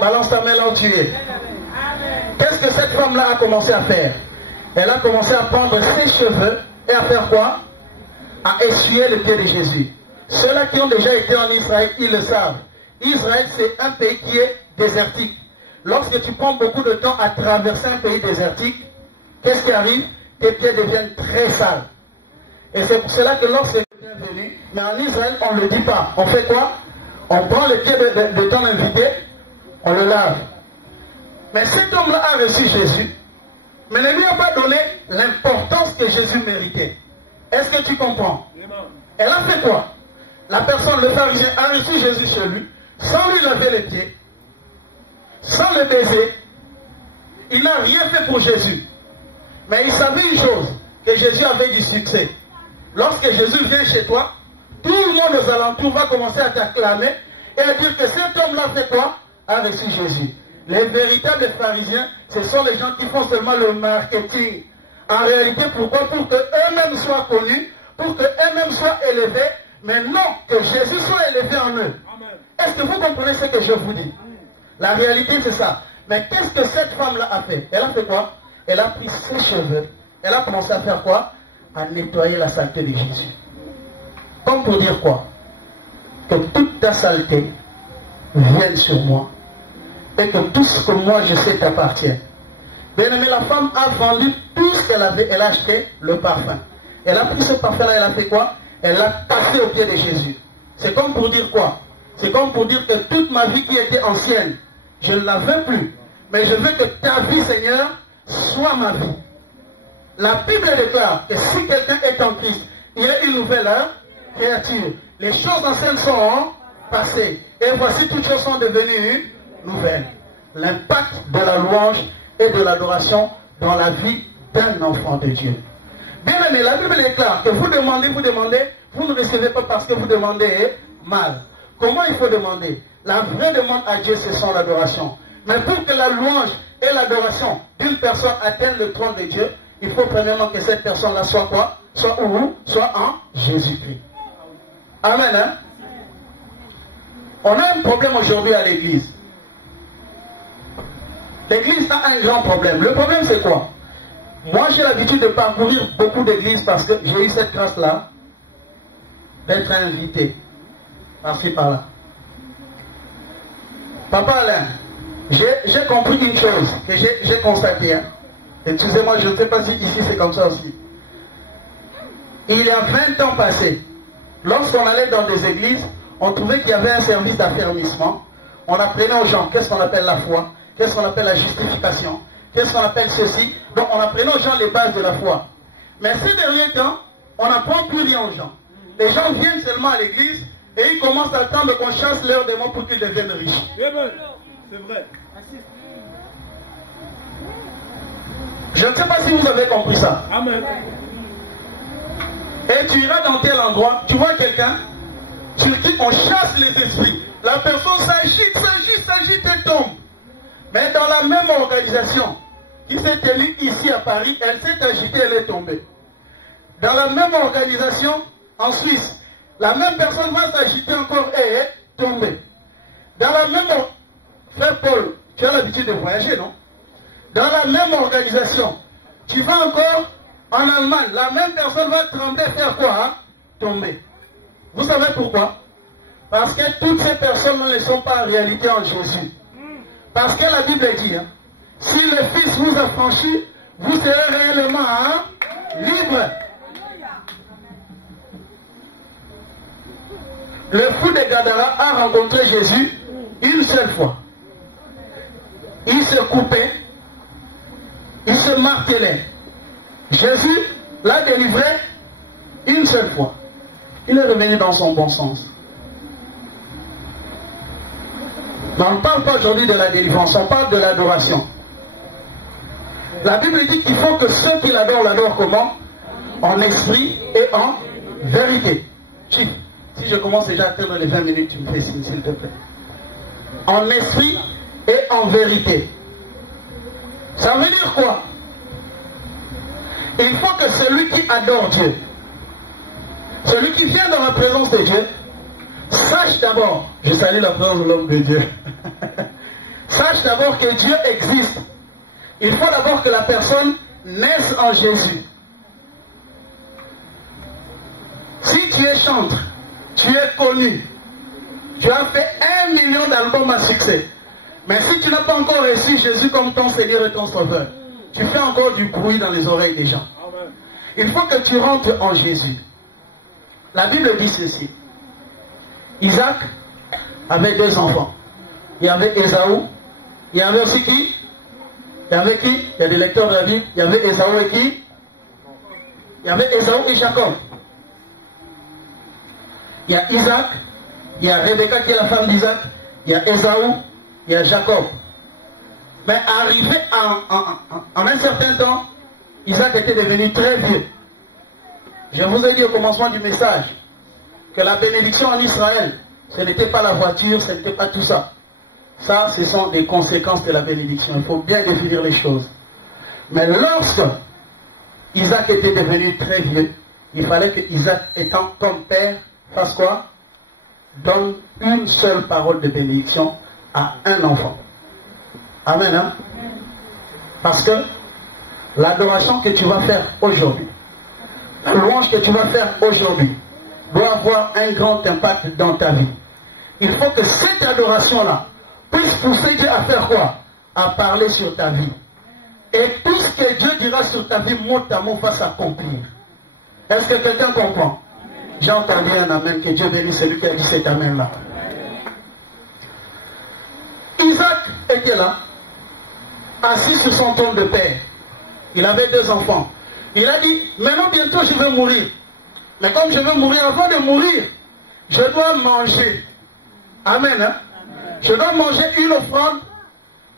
Balance ta main là où tu es. Qu'est-ce que cette femme-là a commencé à faire? Elle a commencé à prendre ses cheveux et à faire quoi? À essuyer les pieds de Jésus. Ceux-là qui ont déjà été en Israël, ils le savent. Israël, c'est un pays qui est désertique. Lorsque tu prends beaucoup de temps à traverser un pays désertique, qu'est-ce qui arrive? Tes pieds deviennent très sales. Et c'est pour cela que lorsque quelqu'un est venu, Mais en Israël, on ne le dit pas. On fait quoi? On prend le pied de ton invité, on le lave. Mais cet homme-là a reçu Jésus, mais ne lui a pas donné l'importance que Jésus méritait. Est-ce que tu comprends? Elle a fait quoi? La personne, le pharisien, a reçu Jésus chez lui, sans lui laver les pieds, sans le baiser. Il n'a rien fait pour Jésus. Mais il savait une chose, que Jésus avait du succès. Lorsque Jésus vient chez toi, tout le monde aux alentours va commencer à t'acclamer et à dire que cet homme-là fait quoi? A reçu Jésus. Les véritables pharisiens, ce sont les gens qui font seulement le marketing. En réalité, pourquoi? Pour qu'eux-mêmes soient connus, pour qu'eux-mêmes soient élevés, mais non, que Jésus soit élevé en eux. Est-ce que vous comprenez ce que je vous dis? La réalité, c'est ça. Mais qu'est-ce que cette femme-là a fait? Elle a fait quoi? Elle a pris ses cheveux. Elle a commencé à faire quoi? À nettoyer la saleté de Jésus. Comme pour dire quoi? Que toute ta saleté vienne sur moi. Et que tout ce que moi je sais t'appartient. Bien aimé, la femme a vendu tout ce qu'elle avait. Elle a acheté le parfum. Elle a pris ce parfum-là, elle a fait quoi? Elle l'a passé au pied de Jésus. C'est comme pour dire quoi? C'est comme pour dire que toute ma vie qui était ancienne, je ne la veux plus. Mais je veux que ta vie, Seigneur, soit ma vie. La Bible déclare que si quelqu'un est en Christ, il est une nouvelle créature. Les choses anciennes sont passées. Et voici toutes choses sont devenues nouvelles. L'impact de la louange et de l'adoration dans la vie d'un enfant de Dieu. Bien aimé, la Bible déclare que vous demandez, vous ne recevez pas parce que vous demandez mal. Comment il faut demander? La vraie demande à Dieu, c'est son adoration. Mais pour que la louange et l'adoration d'une personne atteignent le trône de Dieu, il faut premièrement que cette personne-là soit quoi? Soit où? Soit en Jésus-Christ. Amen. Hein? On a un problème aujourd'hui à l'église. L'église a un grand problème. Le problème, c'est quoi? Moi, j'ai l'habitude de parcourir beaucoup d'églises parce que j'ai eu cette grâce-là d'être invité par-ci, par-là. Papa Alain, j'ai compris une chose que j'ai constatée. Hein. Excusez-moi, je ne sais pas si ici c'est comme ça aussi. Il y a 20 ans passés, lorsqu'on allait dans des églises, on trouvait qu'il y avait un service d'affermissement. On apprenait aux gens qu'est-ce qu'on appelle la foi, qu'est-ce qu'on appelle la justification, qu'est-ce qu'on appelle ceci. Donc on apprenait aux gens les bases de la foi. Mais ces derniers temps, on n'apprend plus rien aux gens. Les gens viennent seulement à l'église et ils commencent à attendre qu'on chasse leurs démons pour qu'ils deviennent riches. C'est vrai. Je ne sais pas si vous avez compris ça. Amen. Et tu iras dans tel endroit, tu vois quelqu'un, sur qui on chasse les esprits. La personne s'agite et tombe. Mais dans la même organisation qui s'est tenue ici à Paris, elle s'est agitée, elle est tombée. Dans la même organisation en Suisse, la même personne va s'agiter encore et est tombée. Dans la même... Frère Paul, tu as l'habitude de voyager, non? Dans la même organisation, tu vas encore en Allemagne, la même personne va trembler, faire quoi? Hein? Tomber. Vous savez pourquoi? Parce que toutes ces personnes ne sont pas en réalité en Jésus. Parce que la Bible dit, hein, si le Fils vous a franchi, vous serez réellement libre. Le fou de Gadara a rencontré Jésus une seule fois. Il se coupait, il se martelait. Jésus l'a délivré une seule fois. Il est revenu dans son bon sens. Mais on ne parle pas aujourd'hui de la délivrance, on parle de l'adoration. La Bible dit qu'il faut que ceux qui l'adorent comment? En esprit et en vérité. Chief, si je commence déjà à atteindre les 20 minutes, tu me fais signe, s'il te plaît. En esprit et en vérité. Ça veut dire quoi? Il faut que celui qui adore Dieu, celui qui vient dans la présence de Dieu, sache d'abord, je salue la présence de l'homme de Dieu, sache d'abord que Dieu existe. Il faut d'abord que la personne naisse en Jésus. Si tu es chantre, tu es connu, tu as fait 1 million d'albums à succès, mais si tu n'as pas encore reçu Jésus comme ton Seigneur et ton Sauveur, tu fais encore du bruit dans les oreilles des gens. Il faut que tu rentres en Jésus. La Bible dit ceci. Isaac avait 2 enfants. Il y avait Ésaü. Il y avait aussi qui? Il y avait qui? Il y a des lecteurs de la Bible. Il y avait Ésaü et qui? Il y avait Ésaü et Jacob. Il y a Isaac. Il y a Rebecca qui est la femme d'Isaac. Il y a Ésaü. Il y a Jacob. Mais arrivé en un certain temps, Isaac était devenu très vieux. Je vous ai dit au commencement du message que la bénédiction en Israël, ce n'était pas la voiture, ce n'était pas tout ça. Ça, ce sont des conséquences de la bénédiction. Il faut bien définir les choses. Mais lorsque Isaac était devenu très vieux, il fallait que Isaac, étant comme père, fasse quoi? Donne une seule parole de bénédiction à un enfant. Amen. Hein? Parce que l'adoration que tu vas faire aujourd'hui, la louange que tu vas faire aujourd'hui, doit avoir un grand impact dans ta vie. Il faut que cette adoration-là puisse pousser Dieu à faire quoi? À parler sur ta vie. Et tout ce que Dieu dira sur ta vie, mot à mot, va s'accomplir. Est-ce que quelqu'un comprend? J'ai entendu un amen, que Dieu bénisse celui qui a dit cet amen-là. Isaac était là, assis sur son trône de père. Il avait 2 enfants. Il a dit, maintenant bientôt je vais mourir. Mais comme je veux mourir, avant de mourir, je dois manger. Amen. Hein? Je dois manger une offrande,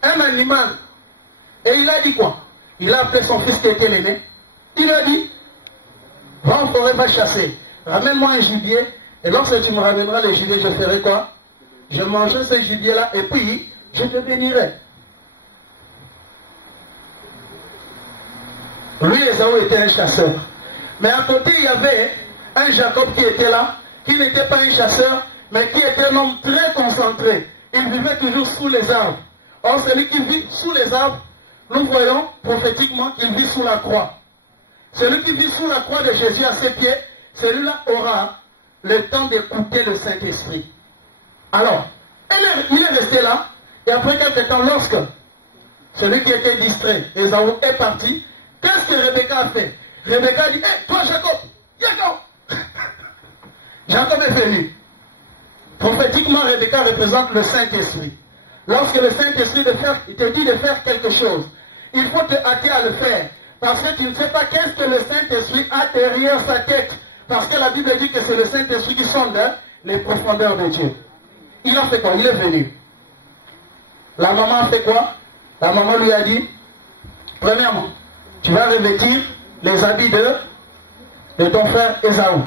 un animal. Et il a dit quoi? Il a appelé son fils qui était l'aîné. Il a dit, va en forêt, va chasser. Ramène-moi un gibier. Et lorsque tu me ramèneras le gibier, je ferai quoi? Je mangerai ce gibier-là et puis je te bénirai. Lui, Ésaü était un chasseur. Mais à côté, il y avait un Jacob qui était là, qui n'était pas un chasseur, mais qui était un homme très concentré. Il vivait toujours sous les arbres. Or, celui qui vit sous les arbres, nous voyons prophétiquement qu'il vit sous la croix. Celui qui vit sous la croix de Jésus à ses pieds, celui-là aura le temps d'écouter le Saint-Esprit. Alors, il est resté là, et après quelques temps, lorsque celui qui était distrait, Ésaü, est parti, qu'est-ce que Rebecca a fait? Rebecca a dit, hé, toi Jacob, Jacob. Jacob est venu. Prophétiquement, Rebecca représente le Saint-Esprit. Lorsque le Saint-Esprit te dit de faire quelque chose, il faut te hâter à le faire. Parce que tu ne sais pas qu'est-ce que le Saint-Esprit a derrière sa tête. Parce que la Bible dit que c'est le Saint-Esprit qui sonde les profondeurs de Dieu. Il a fait quoi? Il est venu. La maman a fait quoi? La maman lui a dit, premièrement, tu vas revêtir les habits de ton frère Ésaü.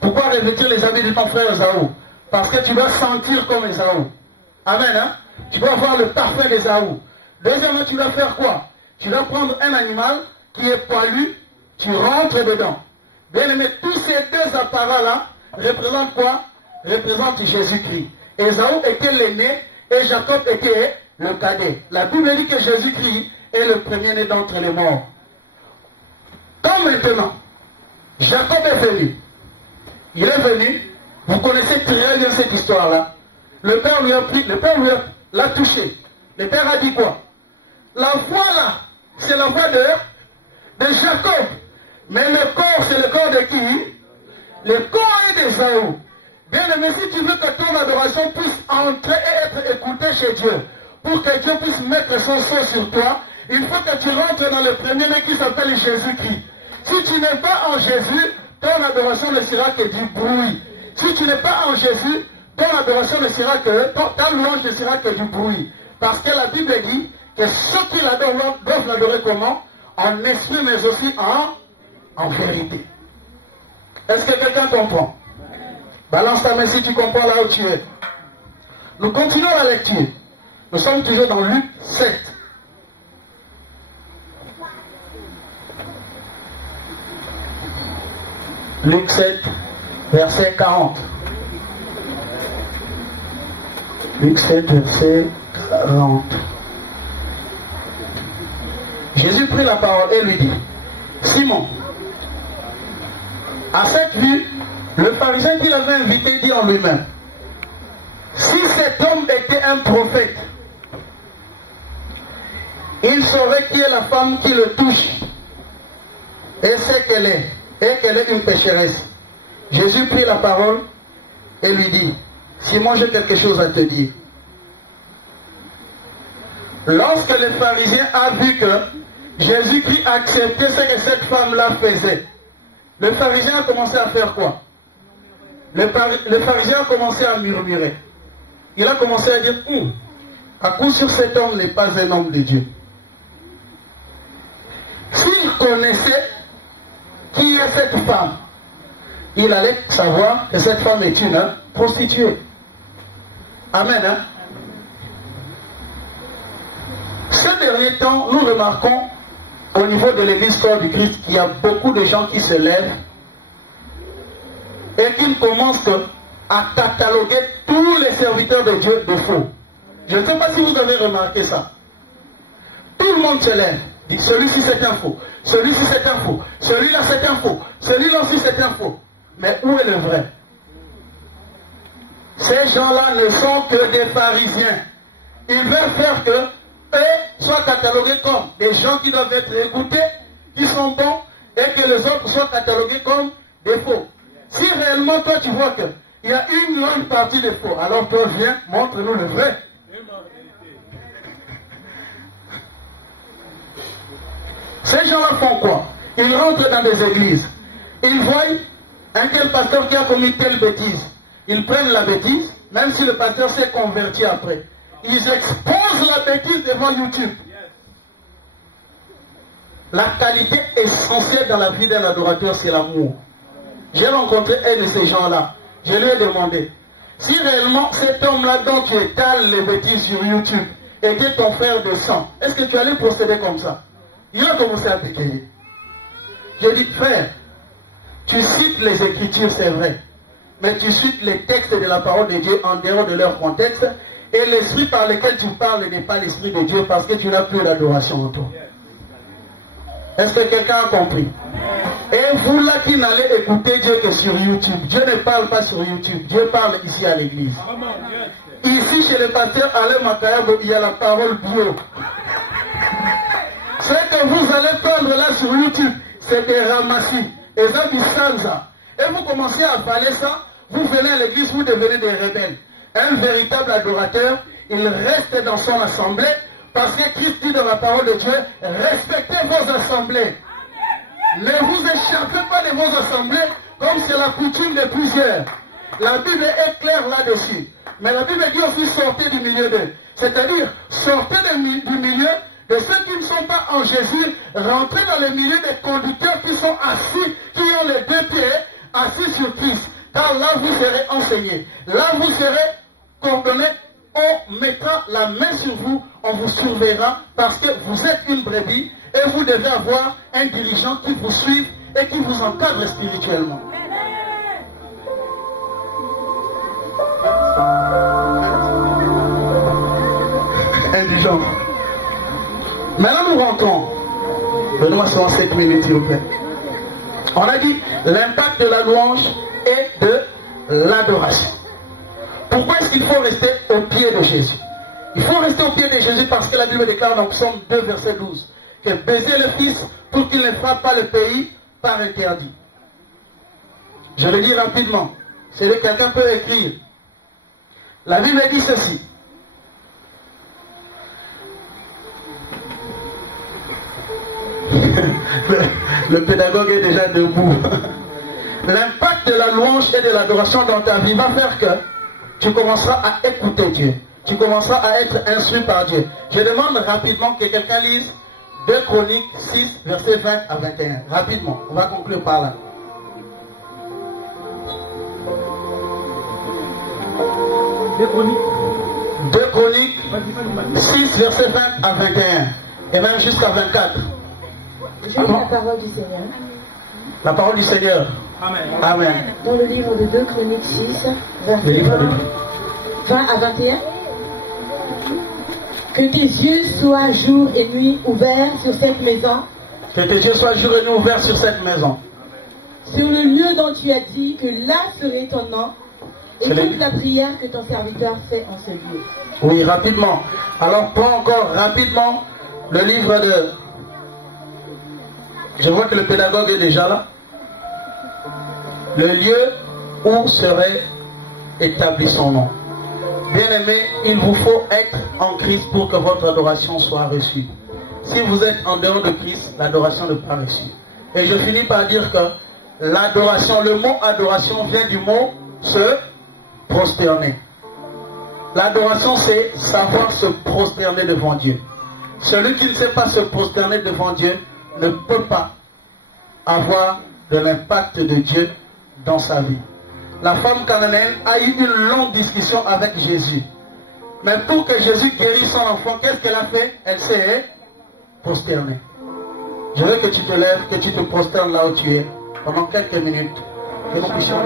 Pourquoi revêtir les habits de ton frère Ésaü? Parce que tu vas sentir comme Ésaü. Amen. Hein? Tu vas avoir le parfum d'Ésaü. Deuxièmement, tu vas faire quoi? Tu vas prendre un animal qui est poilu, tu rentres dedans. Bien aimé, tous ces 2 apparats-là représentent quoi? Représentent Jésus-Christ. Ésaü était l'aîné et Jacob était le cadet. La Bible dit que Jésus-Christ est le premier-né d'entre les morts. Comme maintenant, Jacob est venu. Il est venu. Vous connaissez très bien cette histoire-là. Le père lui a pris, le père l'a touché. Le père a dit quoi? La voix là, c'est la voix de Jacob. Mais le corps, c'est le corps de qui? Le corps est d'Ésaü. Bien aimé, si tu veux que ton adoration puisse entrer et être écoutée chez Dieu, pour que Dieu puisse mettre son sceau sur toi, il faut que tu rentres dans le premier-né qui s'appelle Jésus-Christ. Si tu n'es pas en Jésus, ton adoration ne sera que du bruit. Si tu n'es pas en Jésus, ton adoration ne sera que, ta louange ne sera que du bruit. Parce que la Bible dit que ceux qui l'adorent doivent l'adorer comment? En esprit, mais aussi en vérité. Est-ce que quelqu'un comprend? Balance ta main si tu comprends là où tu es. Nous continuons la lecture. Nous sommes toujours dans Luc 7. Luc 7, verset 40. Luc 7, verset 40. Jésus prit la parole et lui dit, Simon, à cette vue, le pharisien qui l'avait invité dit en lui-même, si cet homme était un prophète, il saurait qui est la femme qui le touche et sait qu'elle est, et qu'elle est une pécheresse. Jésus prit la parole et lui dit, Simon, j'ai quelque chose à te dire. Lorsque le pharisien a vu que Jésus-Christ acceptait ce que cette femme-là faisait, le pharisien a commencé à faire quoi? Le pharisien a commencé à murmurer. Il a commencé à dire, à coup sûr cet homme n'est pas un homme de Dieu. S'il connaissait qui est cette femme, il allait savoir que cette femme est une prostituée. Amen. Hein? Ces derniers temps, nous remarquons au niveau de l'église corps du Christ qu'il y a beaucoup de gens qui se lèvent et qui commencent à cataloguer tous les serviteurs de Dieu de faux. Je ne sais pas si vous avez remarqué ça. Tout le monde se lève, dit celui-ci c'est un faux, celui-ci c'est un faux, celui-là c'est un faux, celui-là aussi c'est un faux. Mais où est le vrai? Ces gens-là ne sont que des pharisiens. Ils veulent faire que eux soient catalogués comme des gens qui doivent être écoutés, qui sont bons, et que les autres soient catalogués comme des faux. Si réellement toi tu vois qu'il y a une longue partie de faux, alors toi viens, montre-nous le vrai. Ces gens-là font quoi? Ils rentrent dans des églises. Ils voient un tel pasteur qui a commis telle bêtise. Ils prennent la bêtise, même si le pasteur s'est converti après. Ils exposent la bêtise devant YouTube. La qualité essentielle dans la vie d'un adorateur, c'est l'amour. J'ai rencontré un de ces gens-là. Je lui ai demandé, si réellement cet homme-là dont tu étales les bêtises sur YouTube était ton frère de sang, est-ce que tu allais procéder comme ça? Il a commencé à bégayer. J'ai dit, frère, tu cites les Écritures, c'est vrai, mais tu cites les textes de la parole de Dieu en dehors de leur contexte, et l'esprit par lequel tu parles n'est pas l'esprit de Dieu parce que tu n'as plus d'adoration en toi. Est-ce que quelqu'un a compris? Et vous là qui n'allez écouter Dieu que sur YouTube, Dieu ne parle pas sur YouTube, Dieu parle ici à l'église. Ici chez le pasteur Alain Makayabo, il y a la parole bio. Ce que vous allez prendre là sur YouTube, c'est des ramassis, des abissanza. Et vous commencez à avaler ça, vous venez à l'église, vous devenez des rebelles. Un véritable adorateur, il reste dans son assemblée, parce que Christ dit dans la parole de Dieu, respectez vos assemblées. Ne vous échappez pas de vos assemblées, comme c'est la coutume de plusieurs. La Bible est claire là-dessus. Mais la Bible dit aussi sortez du milieu d'eux. C'est-à-dire, sortez du milieu de ceux qui ne sont pas en Jésus, rentrez dans le milieu des conducteurs qui sont assis, qui ont les deux pieds assis sur Christ. Car là, vous serez enseignés. Là, vous serez coordonnés. On mettra la main sur vous, on vous surveillera parce que vous êtes une brebis et vous devez avoir un dirigeant qui vous suive et qui vous encadre spirituellement. Indigent. Maintenant nous rentrons. Donnez-moi seulement 7 minutes s'il vous plaît. On a dit l'impact de la louange et de l'adoration. Pourquoi est-ce qu'il faut rester au pied de Jésus? Il faut rester au pied de Jésus parce que la Bible déclare dans Psaume 2 verset 12 que baiser le Fils pour qu'il ne frappe pas le pays par interdit. Je le dis rapidement. C'est que quelqu'un peut écrire. La Bible dit ceci. Le pédagogue est déjà debout. L'impact de la louange et de l'adoration dans ta vie va faire que tu commenceras à écouter Dieu. Tu commenceras à être instruit par Dieu. Je demande rapidement que quelqu'un lise 2 Chroniques 6, versets 20 à 21. Rapidement, on va conclure par là. 2 Chroniques 6, versets 20 à 21. Et même jusqu'à 24. Je lis la parole du Seigneur. La parole du Seigneur. Amen. Amen. Dans le livre de 2 Chroniques 6, versets 20 à 21. Que tes yeux soient jour et nuit ouverts sur cette maison. Que tes yeux soient jour et nuit ouverts sur cette maison. Sur le lieu dont tu as dit que là serait ton nom. Et toute la prière que ton serviteur fait en ce lieu. Oui, rapidement. Alors, prends encore rapidement le livre de... Je vois que le pédagogue est déjà là. Le lieu où serait établi son nom. Bien-aimés, il vous faut être en Christ pour que votre adoration soit reçue. Si vous êtes en dehors de Christ, l'adoration n'est pas reçue. Et je finis par dire que l'adoration, le mot adoration vient du mot se prosterner. L'adoration, c'est savoir se prosterner devant Dieu. Celui qui ne sait pas se prosterner devant Dieu ne peut pas avoir de l'impact de Dieu dans sa vie. La femme cananéenne a eu une longue discussion avec Jésus. Mais pour que Jésus guérisse son enfant, qu'est-ce qu'elle a fait? Elle s'est prosternée. Je veux que tu te lèves, que tu te prosternes là où tu es pendant quelques minutes. Que nous puissions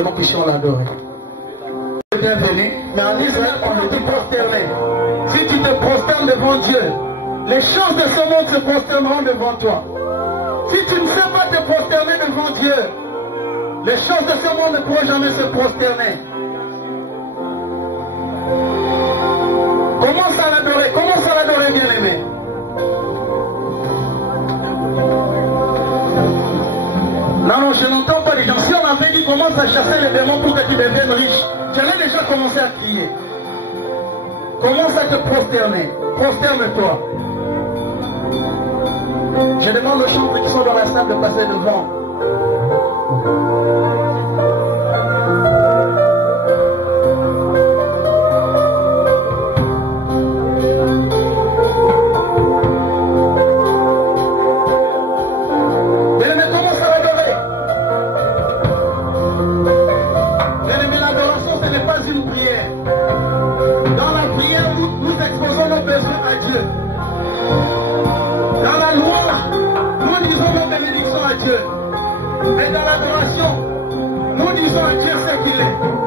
que nous puissions l'adorer. Bienvenue, mais en Israël, on ne dit prosterner. Si tu te prosternes devant Dieu, les choses de ce monde se prosterneront devant toi. Si tu ne sais pas te prosterner devant Dieu, les choses de ce monde ne pourront jamais se prosterner. Commence à l'adorer, bien-aimé. Non, je n'entends pas les gens. Si on avait dit commence à chasser les démons pour que tu deviennes riche, j'allais déjà commencer à crier. Commence à te prosterner. Prosterne-toi. Je demande aux chantres qui sont dans la salle de passer devant. Et dans l'adoration, nous disons à Dieu ce qu'il est.